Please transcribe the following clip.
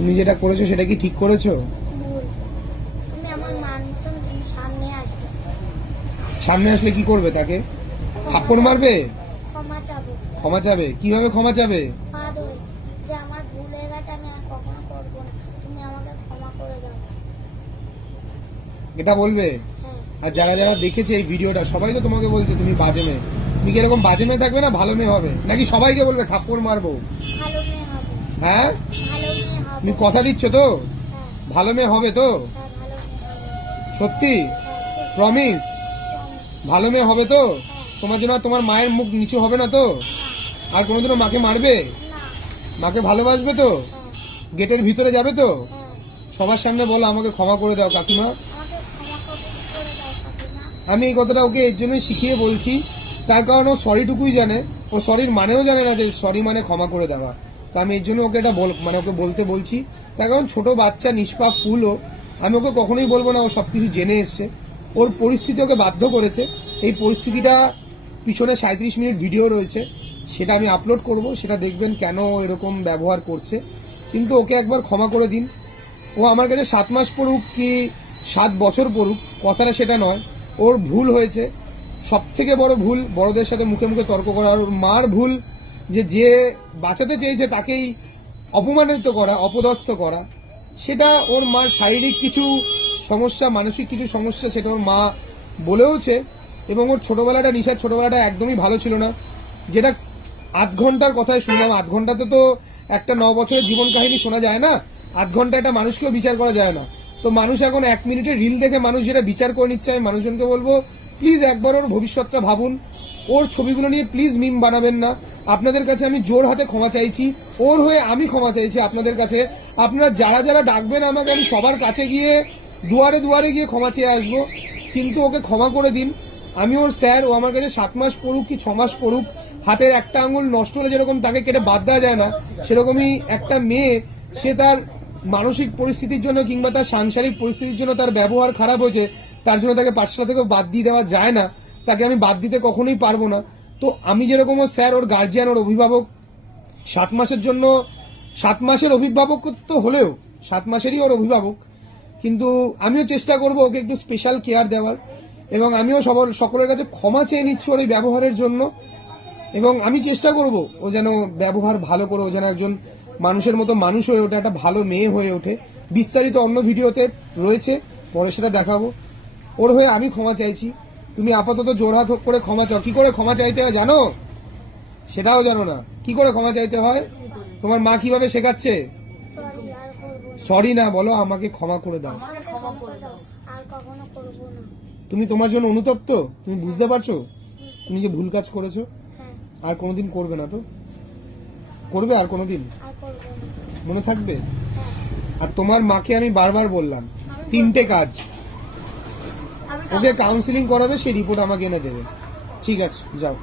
তুমি যেটা করেছো সেটা কি ঠিক করেছো? ভুল। তুমি আমার মানুষজন সামনে আসবে, সামনে আসলে কি করবে? তাকে থাপ্পড় মারবে? ক্ষমা চাবো, ক্ষমা চাবে? কিভাবে ক্ষমা চাবে? পা ধরে, যে আমার ভুল হয়ে গেছে, আমি আর কখনো করবো না, তুমি আমাকে ক্ষমা করে দাও। এটা বলবে? হ্যাঁ। আর যারা যারা দেখেছে এই ভিডিওটা সবাই তো তোমাকে বলছে তুমি বাজে মেয়ে। তুমি কি এরকম বাজে মেয়ে থাকবে না ভালো মেয়ে হবে? নাকি সবাইকে বলবে থাপ্পড় মারবো? ভালো মেয়ে হবে। হ্যাঁ, ভালো মেয়ে হবে। তুমি কথা দিচ্ছ তো? হ্যাঁ। ভালো মেয়ে হবে তো? হ্যাঁ, ভালো মেয়ে হবে। সত্যি? হ্যাঁ, প্রমিস? promise। ভালো মেয়ে হবে তো? হ্যাঁ। তোমার জন্য আর তোমার মায়ের মুখ নিচু হবে না তো? আর কোনোদিনও মাকে মারবে? না। মাকে ভালোবাসবে তো? হ্যাঁ। গেটের ভিতরে যাবে তো? হ্যাঁ। সবার সামনে বলো আমাকে ক্ষমা করে দাও কাকিমা। আমাকে ক্ষমা করে দাও কাকিমা। আমি এই কথাটা ওকে এর জন্যই শিখিয়ে বলছি, তার কারণ ও সরিটুকুই জানে, ও সরির মানেও জানে না যে সরি মানে ক্ষমা করে দেওয়া। তো আমি এর জন্য ওকে এটা ওকে বলতে বলছি। তার কারণ ছোট বাচ্চা নিষ্পাপ ফুলও, আমি ওকে কখনোই বলবো না ও সবকিছু জেনে এসছে। ওর পরিস্থিতি ওকে বাধ্য করেছে। এই পরিস্থিতিটা পিছনে 37 মিনিট ভিডিও রয়েছে, সেটা আমি আপলোড করব, সেটা দেখবেন কেন ও এরকম ব্যবহার করছে। কিন্তু ওকে একবার ক্ষমা করে দিন। ও আমার কাছে 7 মাস পড়ুক কি 7 বছর পড়ুক, কথাটা সেটা নয়। ওর ভুল হয়েছে, সব থেকে বড় ভুল বড়দের সাথে মুখে মুখে তর্ক করা। আর ওর মার ভুল যে বাঁচাতে চেয়েছে তাকেই অপমানিত করা, অপদস্থ করা। সেটা ওর মার শারীরিক কিছু সমস্যা, মানসিক কিছু সমস্যা, সেটা ওর মা বলেওছে। এবং ওর ছোটবেলাটা, নিশার ছোটবেলাটা একদমই ভালো ছিল না। যেটা 8 ঘন্টার কথায় শুনলাম, 8 ঘন্টাতে তো একটা 9 বছরের জীবন কাহিনী শোনা যায় না। 8 ঘন্টা একটা মানুষকেও বিচার করা যায় না। তো মানুষ এখন 1 মিনিটের রিল দেখে মানুষ যেটা বিচার করে নিচ্ছে, আমি মানুষজনকে বলবো প্লিজ একবার ওর ভবিষ্যৎটা ভাবুন। ওর ছবিগুলো নিয়ে প্লিজ মিম বানাবেন না। আপনাদের কাছে আমি জোর হাতে ক্ষমা চাইছি, ওর হয়ে আমি ক্ষমা চাইছি আপনাদের কাছে। আপনারা যারা যারা ডাকবেন আমাকে, আমি সবার কাছে গিয়ে দুয়ারে দুয়ারে গিয়ে ক্ষমা চেয়ে আসবো। কিন্তু ওকে ক্ষমা করে দিন। আমি ওর স্যার, ও আমার কাছে 7 মাস পড়ুক কি 6 মাস পড়ুক, হাতের একটা আঙুল নষ্ট হলে যেরকম তাকে কেটে বাদ দেওয়া যায় না, সেরকমই একটা মেয়ে, সে তার মানসিক পরিস্থিতির জন্য কিংবা তার সাংসারিক পরিস্থিতির জন্য তার ব্যবহার খারাপ হয়েছে, তার জন্য তাকে পাঠশালা থেকেও বাদ দিয়ে দেওয়া যায় না। তাকে আমি বাদ দিতে কখনোই পারবো না। তো আমি যেরকম ওর স্যার, ওর গার্জিয়ান, ওর অভিভাবক, 7 মাসের জন্য 7 মাসের অভিভাবকত্ব হলেও 7 মাসেরই ওর অভিভাবক। কিন্তু আমিও চেষ্টা করব ওকে একটু স্পেশাল কেয়ার দেওয়ার। এবং আমিও সকলের কাছে ক্ষমা চেয়ে নিচ্ছি ওর এই ব্যবহারের জন্য। এবং আমি চেষ্টা করব ও যেন ব্যবহার ভালো করে, ও যেন একজন মানুষের মতো মানুষ হয়ে ওঠে, একটা ভালো মেয়ে হয়ে ওঠে। বিস্তারিত অন্য ভিডিওতে রয়েছে, পরে সেটা দেখাবো। ওর হয়ে আমি ক্ষমা চাইছি। তুমি আপাতত জোরহাত করে ক্ষমা চাও। কি করে ক্ষমা চাইতে হয় জানো? সেটাও জানো না। কি করে ক্ষমা চাইতে হয়? তোমার মা কিভাবে শেখাচ্ছে? সরি, আর করবো না। সরি না, বলো আমাকে ক্ষমা করে দাও। আমাকে ক্ষমা করে দাও, আর কখনো করবো না। তুমি তোমার জন্য অনুতপ্ত? তুমি বুঝতে পারছো তুমি যে ভুল কাজ করেছো? হ্যাঁ। আর কোনোদিন করবে না তো? করবে আর কোনোদিন? আর করবো না। মনে থাকবে? হ্যাঁ। আর তোমার মাকে আমি বারবার বললাম 3টে কাজ, ওকে কাউন্সিলিং করাবে, সেই রিপোর্ট আমাকে এনে দেবে। ঠিক আছে, যাও।